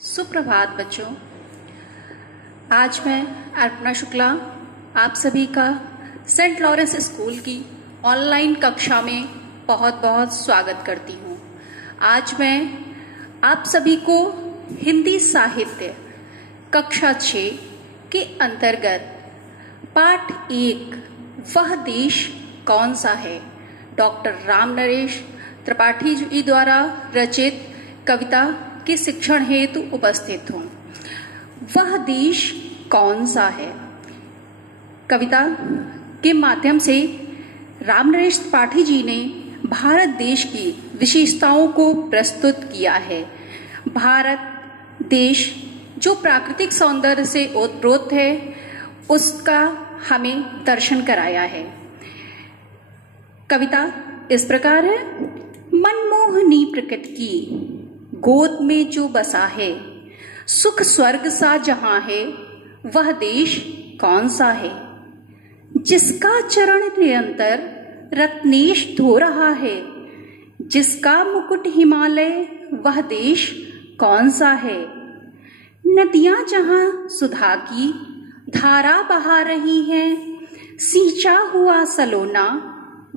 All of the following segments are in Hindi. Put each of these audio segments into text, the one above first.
सुप्रभात बच्चों। आज मैं अर्पणा शुक्ला आप सभी का सेंट लॉरेंस स्कूल की ऑनलाइन कक्षा में बहुत बहुत स्वागत करती हूँ। आज मैं आप सभी को हिंदी साहित्य कक्षा 6 के अंतर्गत पाठ 1 वह देश कौन सा है डॉक्टर रामनरेश त्रिपाठी जी द्वारा रचित कविता के शिक्षण हेतु उपस्थित हूँ। वह देश कौन सा है कविता के माध्यम से रामनरेश त्रिपाठी जी ने भारत देश की विशेषताओं को प्रस्तुत किया है। भारत देश जो प्राकृतिक सौंदर्य से ओतप्रोत है उसका हमें दर्शन कराया है। कविता इस प्रकार है। मनमोहनी प्रकृति की गोद में जो बसा है, सुख स्वर्ग सा जहां है, वह देश कौन सा है। जिसका चरण निरंतर रत्नेश धो रहा है, जिसका मुकुट हिमालय, वह देश कौन सा है। नदियां जहां सुधा की धारा बहा रही हैं, सींचा हुआ सलोना,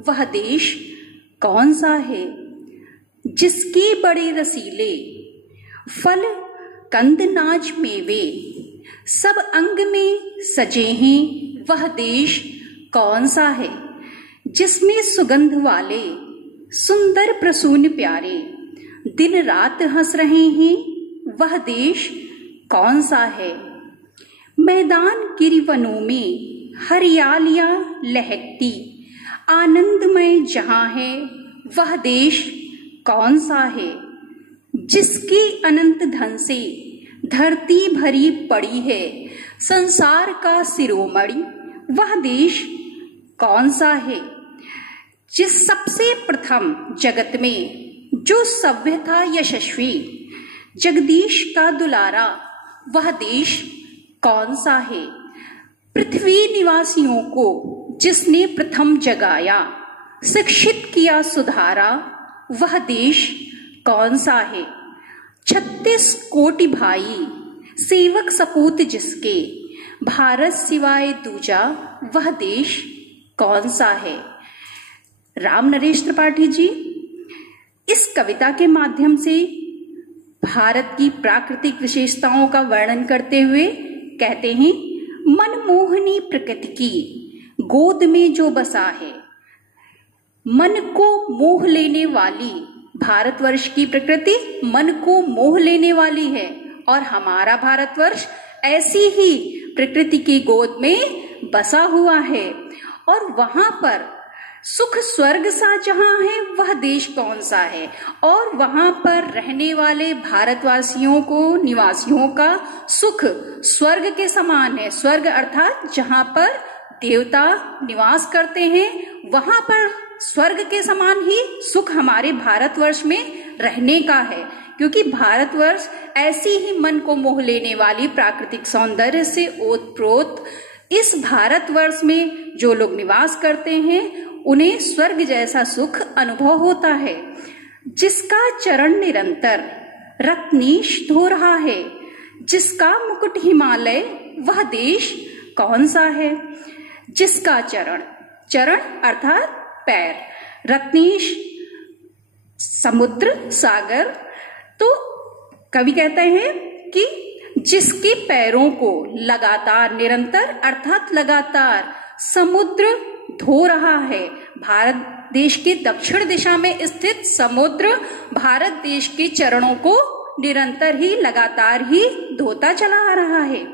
वह देश कौन सा है। जिसके बड़े रसीले फल कंद नाज मेवे, सब अंग में सजे हैं, वह देश कौन सा है। जिसमें सुगंध वाले सुंदर प्रसून प्यारे दिन रात हंस रहे हैं, वह देश कौन सा है। मैदान गिरिवनों में हरियालियां लहकती आनंदमय जहां है, वह देश कौन सा है। जिसके अनंत धन से धरती भरी पड़ी है, संसार का शिरोमणि, वह देश कौन सा है। जिस सबसे प्रथम जगत में जो सभ्य था यशस्वी, जगदीश का दुलारा, वह देश कौन सा है। पृथ्वी निवासियों को जिसने प्रथम जगाया, शिक्षित किया सुधारा, वह देश कौन सा है। 36 कोटि भाई सेवक सपूत जिसके, भारत सिवाय दूजा, वह देश कौन सा है। रामनरेश त्रिपाठी जी इस कविता के माध्यम से भारत की प्राकृतिक विशेषताओं का वर्णन करते हुए कहते हैं, मनमोहनी प्रकृति की गोद में जो बसा है। मन को मोह लेने वाली भारतवर्ष की प्रकृति मन को मोह लेने वाली है और हमारा भारतवर्ष ऐसी ही प्रकृति की गोद में बसा हुआ है। और वहां पर सुख स्वर्ग सा जहां है, वह देश कौन सा है। और वहां पर रहने वाले भारतवासियों को निवासियों का सुख स्वर्ग के समान है। स्वर्ग अर्थात जहां पर देवता निवास करते हैं, वहां पर स्वर्ग के समान ही सुख हमारे भारतवर्ष में रहने का है। क्योंकि भारतवर्ष ऐसी ही मन को मोह लेने वाली प्राकृतिक सौंदर्य से ओतप्रोत इस भारतवर्ष में जो लोग निवास करते हैं, उन्हें स्वर्ग जैसा सुख अनुभव होता है। जिसका चरण निरंतर रत्नेश धो रहा है, जिसका मुकुट हिमालय, वह देश कौन सा है। जिसका चरण, चरण अर्थात पैर, रत्नेश समुद्र सागर। तो कवि कहते हैं कि जिसके पैरों को लगातार निरंतर अर्थात लगातार समुद्र धो रहा है। भारत देश के दक्षिण दिशा में स्थित समुद्र भारत देश के चरणों को निरंतर ही लगातार ही धोता चला आ रहा है।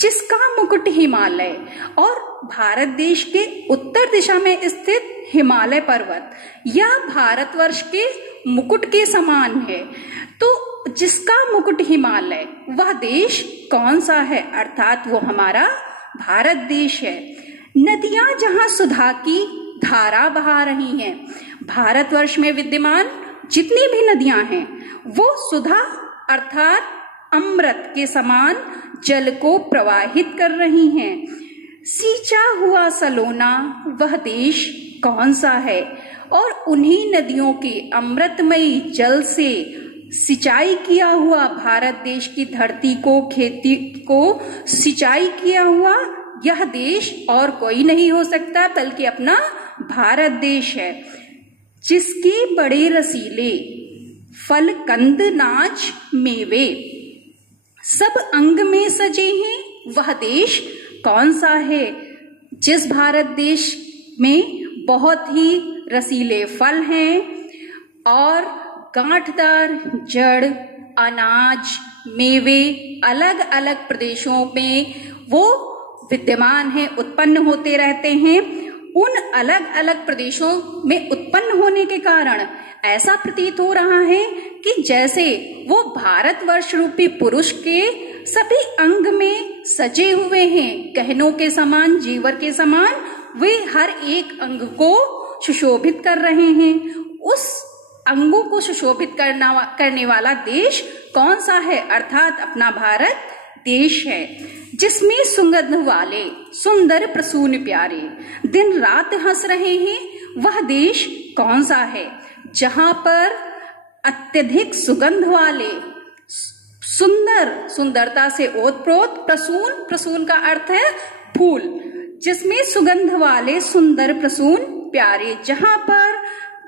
जिसका मुकुट हिमालय, और भारत देश के उत्तर दिशा में स्थित हिमालय पर्वत यह भारतवर्ष के मुकुट के समान है। तो जिसका मुकुट हिमालय, वह देश कौन सा है, अर्थात वो हमारा भारत देश है। नदियां जहां सुधा की धारा बहा रही हैं, भारतवर्ष में विद्यमान जितनी भी नदियां हैं वो सुधा अर्थात अमृत के समान जल को प्रवाहित कर रही हैं। सींचा हुआ सलोना, वह देश कौन सा है। और उन्हीं नदियों के अमृतमयी जल से सिंचाई किया हुआ, भारत देश की धरती को, खेती को सिंचाई किया हुआ यह देश और कोई नहीं हो सकता बल्कि अपना भारत देश है। जिसके बड़े रसीले फल कंद नाच मेवे सब अंग में सजे हैं, वह देश कौन सा है। जिस भारत देश में बहुत ही रसीले फल हैं और गांठदार जड़, अनाज, मेवे अलग अलग प्रदेशों में वो विद्यमान हैं, उत्पन्न होते रहते हैं। उन अलग अलग प्रदेशों में उत्पन्न होने के कारण ऐसा प्रतीत हो रहा है कि जैसे वो भारतवर्ष रूपी पुरुष के सभी अंग में सजे हुए हैं, गहनों के समान, जीवर के समान वे हर एक अंग को सुशोभित कर रहे हैं। उस अंगों को सुशोभित करने वाला देश कौन सा है, अर्थात अपना भारत देश है। जिसमें सुगंध वाले सुंदर प्रसून प्यारे दिन रात हंस रहे हैं, वह देश कौन सा है। जहां पर अत्यधिक सुगंध वाले सुंदर, सुंदरता से ओतप्रोत, प्रसून, प्रसून का अर्थ है फूल, जिसमें सुगंध वाले सुंदर प्रसून प्यारे, जहां पर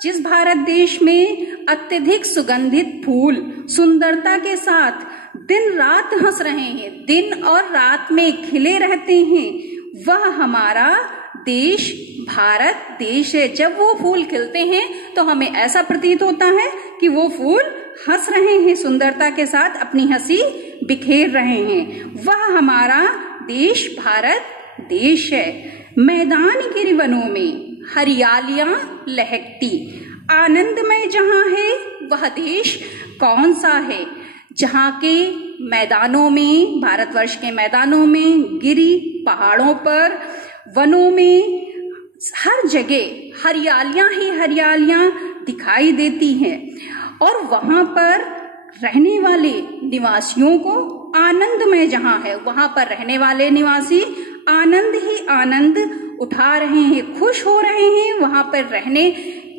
जिस भारत देश में अत्यधिक सुगंधित फूल सुंदरता के साथ दिन रात हंस रहे हैं, दिन और रात में खिले रहते हैं, वह हमारा देश भारत देश है। जब वो फूल खिलते हैं तो हमें ऐसा प्रतीत होता है कि वो फूल हंस रहे हैं, सुंदरता के साथ अपनी हंसी बिखेर रहे हैं, वह हमारा देश भारत देश है। मैदान गिरिवनों में हरियालियां लहकती, आनंदमय जहां है, वह देश कौन सा है। जहां के मैदानों में, भारतवर्ष के मैदानों में, गिरी पहाड़ों पर, वनों में हर जगह हरियालियां ही हरियालियां दिखाई देती हैं और वहां पर रहने वाले निवासियों को आनंदमय जहां है, वहां पर रहने वाले निवासी आनंद ही आनंद उठा रहे हैं, खुश हो रहे हैं, वहां पर रहने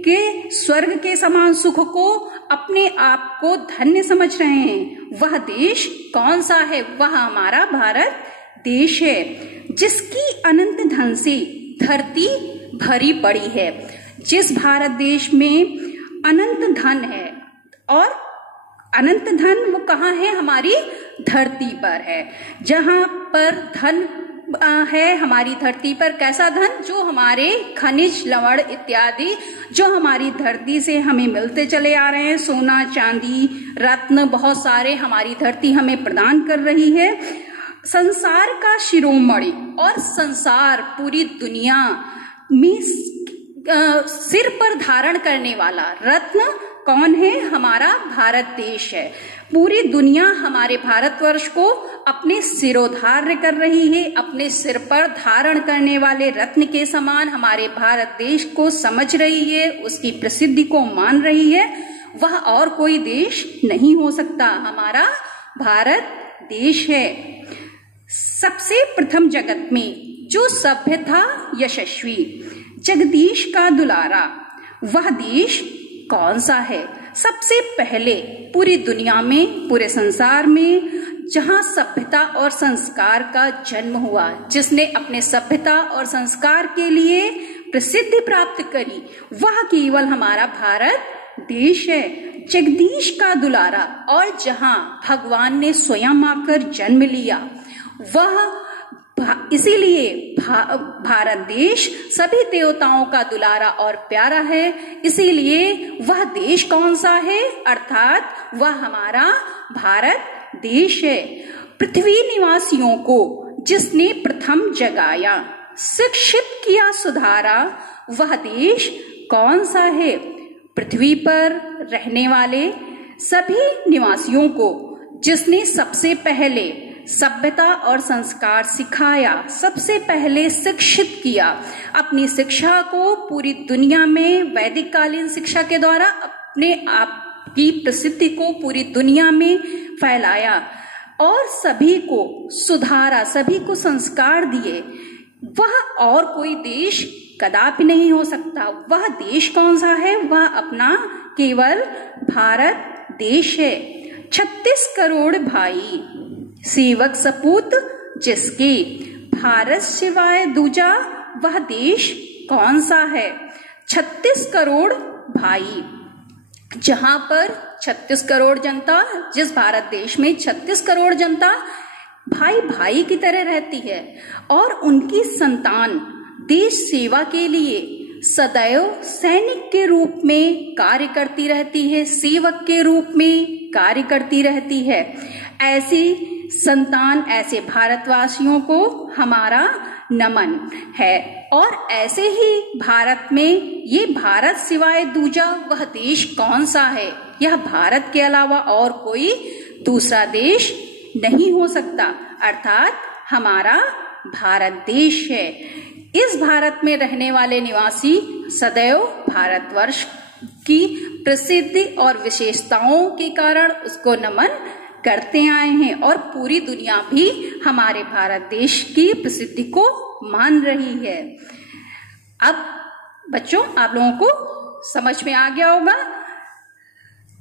के स्वर्ग के समान सुख को अपने आप को धन्य समझ रहे हैं। वह देश कौन सा है, वह हमारा भारत देश है। जिसकी अनंत धन से धरती भरी पड़ी है। जिस भारत देश में अनंत धन है, और अनंत धन वो कहाँ है, हमारी धरती पर है। जहां पर धन है हमारी धरती पर, कैसा धन, जो हमारे खनिज लवण इत्यादि जो हमारी धरती से हमें मिलते चले आ रहे हैं, सोना चांदी रत्न बहुत सारे हमारी धरती हमें प्रदान कर रही है। संसार का शिरोमणि और संसार पूरी दुनिया में सिर पर धारण करने वाला रत्न कौन है, हमारा भारत देश है। पूरी दुनिया हमारे भारतवर्ष को अपने सिरोधार्य कर रही है, अपने सिर पर धारण करने वाले रत्न के समान हमारे भारत देश को समझ रही है, उसकी प्रसिद्धि को मान रही है। वह और कोई देश नहीं हो सकता, हमारा भारत देश है। सबसे प्रथम जगत में जो सभ्य था यशस्वी, जगदीश का दुलारा, वह देश कौन सा है। सबसे पहले पूरी दुनिया में, पूरे संसार में जहां सभ्यता और संस्कार का जन्म हुआ, जिसने अपने सभ्यता और संस्कार के लिए प्रसिद्धि प्राप्त करी, वह केवल हमारा भारत देश है। जगदीश का दुलारा, और जहां भगवान ने स्वयं आकर जन्म लिया, वह इसीलिए भारत देश सभी देवताओं का दुलारा और प्यारा है। इसीलिए वह देश कौन सा है, अर्थात वह हमारा भारत देश है। पृथ्वी निवासियों को जिसने प्रथम जगाया, शिक्षित किया सुधारा, वह देश कौन सा है। पृथ्वी पर रहने वाले सभी निवासियों को जिसने सबसे पहले सभ्यता और संस्कार सिखाया, सबसे पहले शिक्षित किया, अपनी शिक्षा को पूरी दुनिया में वैदिक कालीन शिक्षा के द्वारा अपने आप की प्रसिद्धि को पूरी दुनिया में फैलाया और सभी को सुधारा, सभी को संस्कार दिए, वह और कोई देश कदापि नहीं हो सकता। वह देश कौन सा है, वह अपना केवल भारत देश है। 36 करोड़ भाई सेवक सपूत जिसके, भारत सिवाय दूजा वह देश कौन सा है। 36 करोड़ भाई, जहां पर 36 करोड़ जनता, जिस भारत देश में 36 करोड़ जनता भाई भाई की तरह रहती है और उनकी संतान देश सेवा के लिए सदैव सैनिक के रूप में कार्य करती रहती है, सेवक के रूप में कार्य करती रहती है। ऐसी संतान, ऐसे भारतवासियों को हमारा नमन है। और ऐसे ही भारत में, ये भारत सिवाय दूजा वह देश कौन सा है, यह भारत के अलावा और कोई दूसरा देश नहीं हो सकता, अर्थात हमारा भारत देश है। इस भारत में रहने वाले निवासी सदैव भारतवर्ष की प्रसिद्धि और विशेषताओं के कारण उसको नमन करते आए हैं और पूरी दुनिया भी हमारे भारत देश की प्रसिद्धि को मान रही है। अब बच्चों, आप लोगों को समझ में आ गया होगा।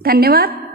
धन्यवाद।